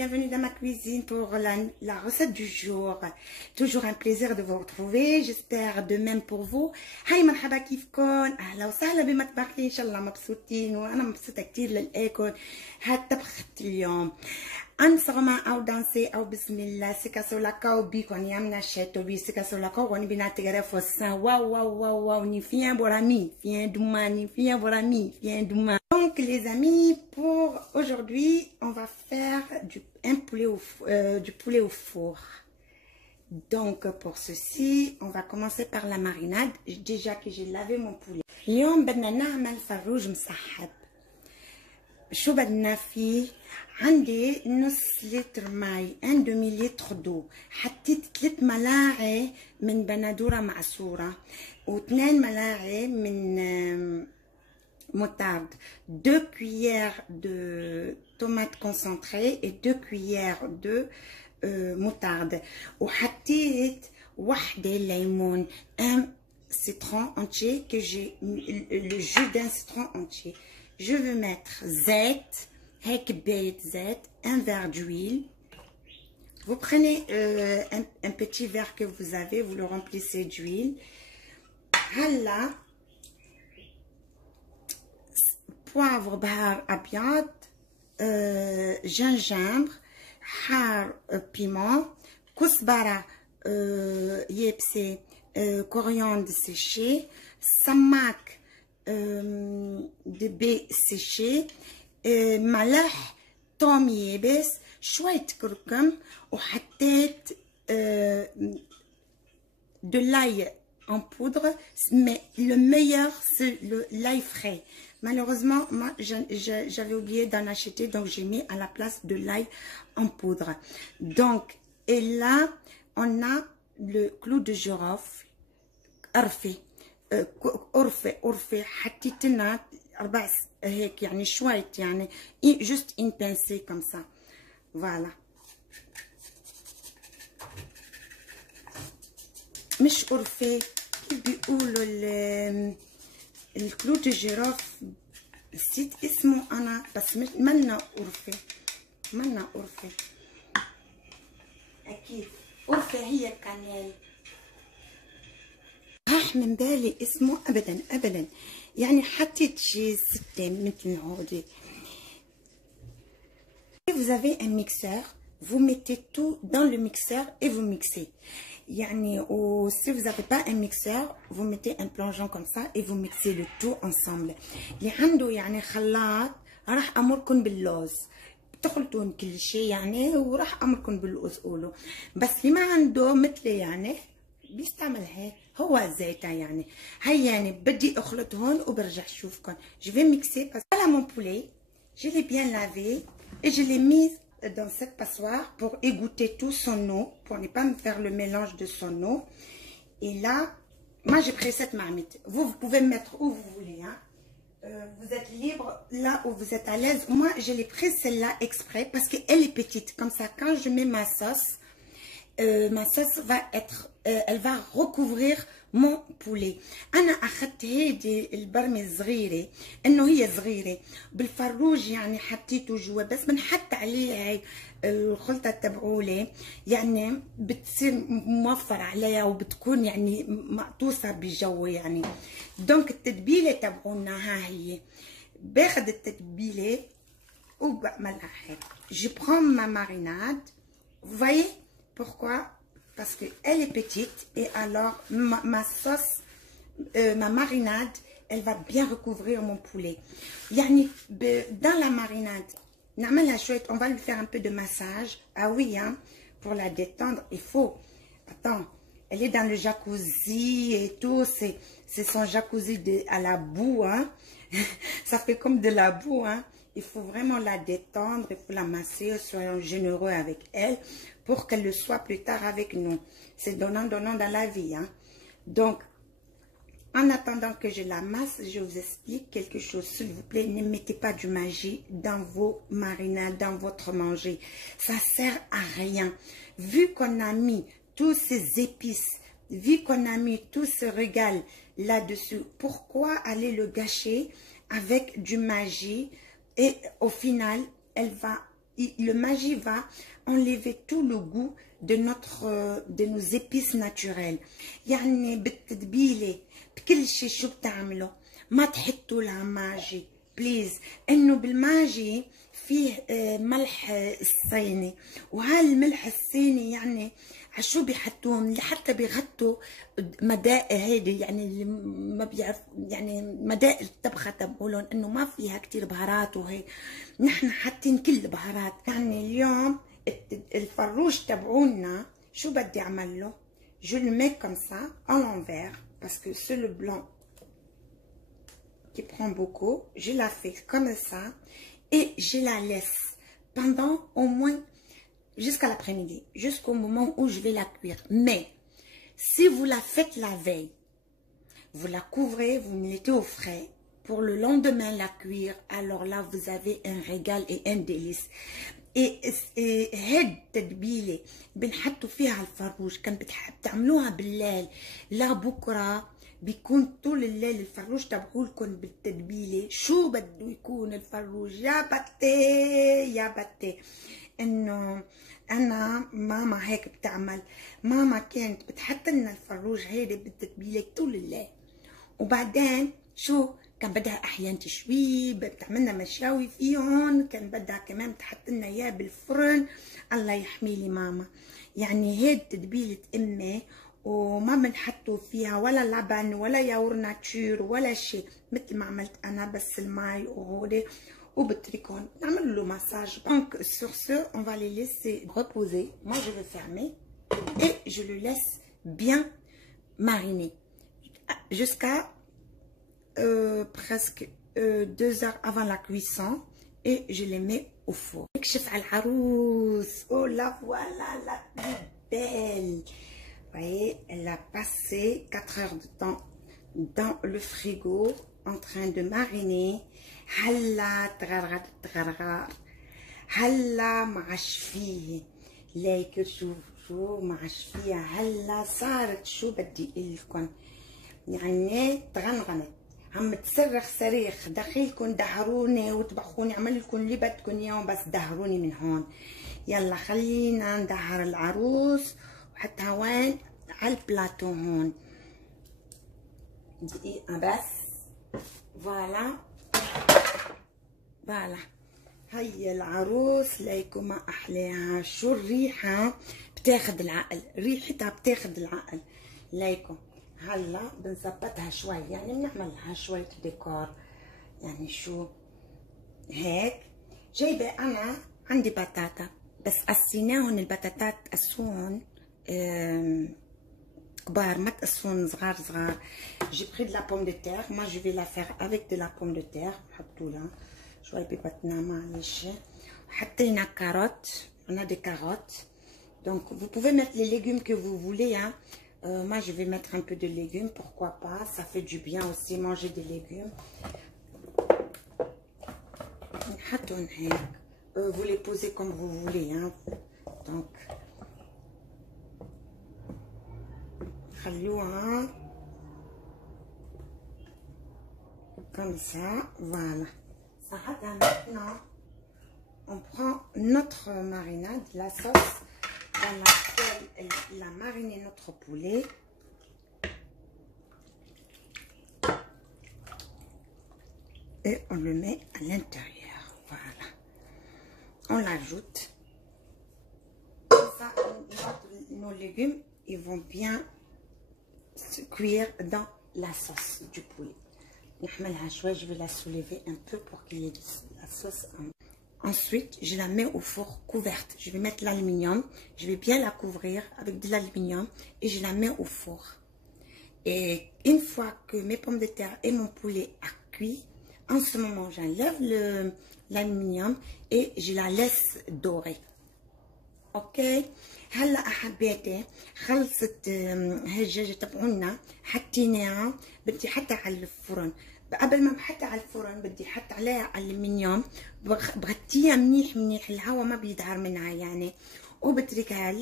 Bienvenue dans ma cuisine pour la recette du jour. Toujours un plaisir de vous retrouver, j'espère de même pour vous. هاي مرحبا كيفكن؟ اهلا وسهلا بمطبخي، ان شاء الله مبسوطين وانا مبسوطه كتير للاكل هاد طبخه اليوم. انصغما او دانسي او بسم الله سكاسولاكا وبيكون يامنا شيتو بي سكاسولاكا وني بينات غرفو سان واو واو واو واو ني فيان بورامي فيان دوماني فيان بورامي فيان دوما. Donc les amis, pour aujourd'hui, on va faire du poulet au four. Donc pour ceci, on va commencer par la marinade. Déjà que j'ai lavé mon poulet. اليوم بدنا نعمل فروج مسحب. شو بدنا فيه؟ عندي نص لتر ماء، 1 demi litre d'eau. حطيت 3 ملاعق من بندورة معصورة و2 ملاعق من moutarde, 2 cuillères de tomates concentrées et 2 cuillères de moutarde. وحطيت واحدة ليمون، un citron entier que j'ai le jus d'un citron entier. Je veux mettre زيت، هيك كباية زيت، un verre d'huile. Vous prenez un petit verre que vous avez, vous le remplissez d'huile. هلا poivre بهار أبيض، gingembre، حار piment، كزبرة يابسة، coriandre séché، سماك de baies séché، ملح، ثوم يابس، شوية كركم، وحطيت de l'ail en poudre, mais le meilleur c'est l'ail frais. Malheureusement, moi j'avais oublié d'en acheter, donc j'ai mis à la place de l'ail en poudre. Donc, et là, on a le clou de girofle, أرفي حطيت لنا 4 هيك يعني شوية يعني juste une pincée comme ça. Voilà. مش قرفة كيف بيقولوا الكلو دو جيراف، نسيت اسمه انا، بس منا قرفة، منا قرفة اكيد قرفة هي كانيل، راح من بالي اسمه ابدا ابدا، يعني حطيت شي 6 مثل العودة. Vous avez un mixeur, vous mettez tout dans le mixeur et vous mixez. يعني ou si vous n'avez pas un mixeur, vous mettez un plongeon comme ça et vous mixez le tout ensemble. اللي عنده يعني خلاط راح امركم باللوز، بتخلطون كل شيء يعني، وراح امركم باللوز قولوا. بس اللي ما عنده مثلي يعني بيستعمل هيك، هو زيتها يعني. هي يعني بدي اخلط هون وبرجع اشوفكم. Je vais mixer parce que voilà mon poulet, je l'ai bien lavé et je l'ai mis dans cette passoire pour égoutter tout son eau, pour ne pas me faire le mélange de son eau. Et là, moi j'ai pris cette marmite. Vous pouvez me mettre où vous voulez, hein. Vous êtes libre là où vous êtes à l'aise. Moi je l'ai pris celle-là exprès parce qu'elle est petite. Comme ça, quand je mets ma sauce va être, elle va recouvrir mon poulet. انا اخذت هيدي البرمه الصغيره، انه هي صغيره بالفروج يعني حطيته جوا، بس بنحط عليه هاي الخلطه تبعولي يعني بتصير موفر عليها وبتكون يعني مقطوسه بجو يعني. دونك التتبيله تبعولنا ها هي، باخذ التتبيله وبعملها هيك. Je prends ma marinade, vous voyez pourquoi? Parce qu'elle est petite et alors ma sauce, ma marinade, elle va bien recouvrir mon poulet. Yani, dans la marinade, نعملها chouette, on va lui faire un peu de massage. Ah oui, hein, pour la détendre, il faut. Attends, elle est dans le jacuzzi et tout, c'est son jacuzzi à la boue, hein. Ça fait comme de la boue, hein. Il faut vraiment la détendre, il faut la masser, soyons généreux avec elle pour qu'elle le soit plus tard avec nous. C'est donnant, donnant dans la vie, hein. Donc, en attendant que je la masse, je vous explique quelque chose. S'il vous plaît, ne mettez pas du magie dans vos marinades, dans votre manger. Ça sert à rien. Vu qu'on a mis tous ces épices, vu qu'on a mis tout ce régal là-dessus, pourquoi aller le gâcher avec du magie? Et au final, le magie va enlever tout le goût de nos épices naturelles. يعني بالتتبيله بكل شيء شو بتعملوا ما تحطوا لها ماجي بليز، انه بالماجي فيه ملح الصيني، وهالملح الصيني يعني عشو بيحطوهم لحتى بيغطوا مدائق هيدي، يعني اللي ما بيعرف يعني مدائق الطبخه تبعولهم انه ما فيها كتير بهارات وهيك، نحن حاطين كل البهارات. يعني اليوم الفروج تبعولنا شو بدي اعمل له؟ Je le mets comme ça à l'envers parce que c'est le blanc qui prend beaucoup. Je la fais comme ça et je la laisse pendant au moins jusqu'à l'après-midi, jusqu'au moment où je vais la cuire. Mais si vous la faites la veille, vous la couvrez, vous me mettez au frais pour le lendemain la cuire, alors là vous avez un régal et un délice. هاد التتبيله بنحطوا فيها الفروج، كان بتعملوها بالليل لا بكره بيكون طول الليل الفروج تبعولكم بالتتبيله. شو بده يكون الفروج يا بتي يا بتي؟ انه انا ماما هيك بتعمل، ماما كانت بتحط لنا الفروج هيدي بالتتبيله طول الليل، وبعدين شو كان بدها احيانا تشويه، بتعملنا مشاوي فيهم، كان بدها كمان تحط لنا اياه بالفرن. الله يحمي لي ماما. يعني هيد تتبيله امي، وما بنحطوا فيها ولا لبن ولا ياور ناتشور ولا شيء، مثل ما عملت انا، بس الماء وهودي وبتركهم نعمل له مساج. Donc sur ce, on va les laisser reposer. Moi je vais fermer et je le laisse bien mariner jusqu'à presque 2 heures avant la cuisson et je les mets au four. نكشف على العروس. Oh la voilà la plus belle. Vous voyez, elle a passé 4 heures de temps dans le frigo en train de mariner. هلا تغرغر هلا معش فيه ليك شو معش فيها. هلا صارت شو بدي اقول لكم، يعني تغنغنت، عم تصرخ صريخ، دخيلكم دهروني وطبخوني، عمل لكم اللي بدكم اياه بس دهروني من هون. يلا خلينا ندهر العروس وحطها وين؟ على البلاطو هون. دقيقة بس. فوالا فوالا، هي العروس ليكم ما احلاها. شو الريحة بتاخد العقل، ريحتها بتاخد العقل ليكم. هلا بنظبطها شوي، يعني بنعمل لها شوية ديكور، يعني شو هيك. جايبة انا عندي بطاطا، بس قسيناهن البطاطات قسوهن كبار، ما تقسوهن صغار صغار. جي بري دو لا بوم دو تير، moi je vais la faire avec de la pomme de terre. نحطوا لها شوي ببطنا معلش. حطينا كاروت، on a des carottes. Donc vous pouvez mettre les légumes que vous voulez, hein. Moi je vais mettre un peu de légumes, pourquoi pas, ça fait du bien aussi manger des légumes. Vous les posez comme vous voulez, hein. Donc خلوها comme ça, voilà. Ça maintenant on prend notre marinade, la sauce dans laquelle elle a mariné notre poulet. Et on le met à l'intérieur. Voilà. On l'ajoute. Ça, nos légumes, ils vont bien se cuire dans la sauce du poulet. Je vais la soulever un peu pour qu'il y ait de la sauce. Ensuite, je la mets au four couverte. Je vais mettre l'aluminium. Je vais bien la couvrir avec de l'aluminium et je la mets au four. Et une fois que mes pommes de terre et mon poulet a cuit, en ce moment, j'enlève l'aluminium et je la laisse dorer. Ok. هلا أحباتي خلصت هالدجاجة تبعونا حطيناها بدي حتى على الفرن. قبل ما بحطها على الفرن بدي حط عليها ألمنيوم بغطيها منيح الهواء ما بيدهر منها يعني وبتركها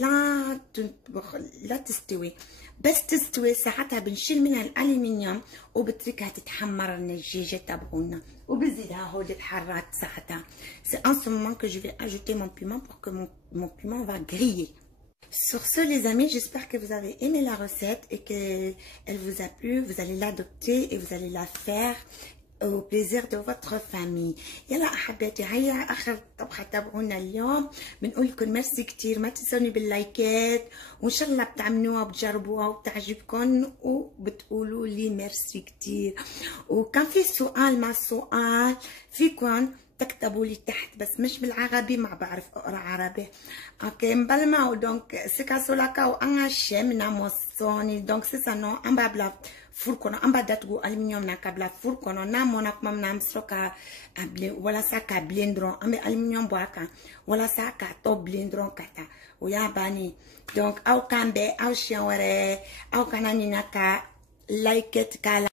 لا تستوي. بس تستوي ساعتها بنشيل منها الألمنيوم وبتركها تتحمر الدجاجة تبعونا وبزيدها هول الحرات ساعتها. C'est en ce moment que je vais ajouter mon piment pour que mon piment va griller. Sur ce les amis, j'espère que vous avez aimé la recette et qu'elle vous a plu. Vous allez l'adopter et vous allez la faire au plaisir de votre famille. يلا أحباتي هيا آخر طبخة تابعونا اليوم. بنقول لكم ميرسي كتير. ما تنسوني باللايكات وإن شاء الله بتعملوها وبتجربوها وبتعجبكم وبتقولوا لي ميرسي كتير. وكان في سؤال مع السؤال فيكم تكتبوا لي تحت بس مش بالعربي ما بعرف اقرا عربي. اوكي مبلما دونك سكاسو لاكا وانا شمنا موسوني دونك سيسانو امبا بلا فوركونو امبا داتغو الومنيوم نا كابلا فوركونو نا موناك مام نام سروكا ابلي ولا ساكا بليندرون امبي الومنيوم بواكا ولا ساكا تو بليندرون كاتا ويا باني دونك او كامبي او شاوري او كاناني ناكا لايكت كالا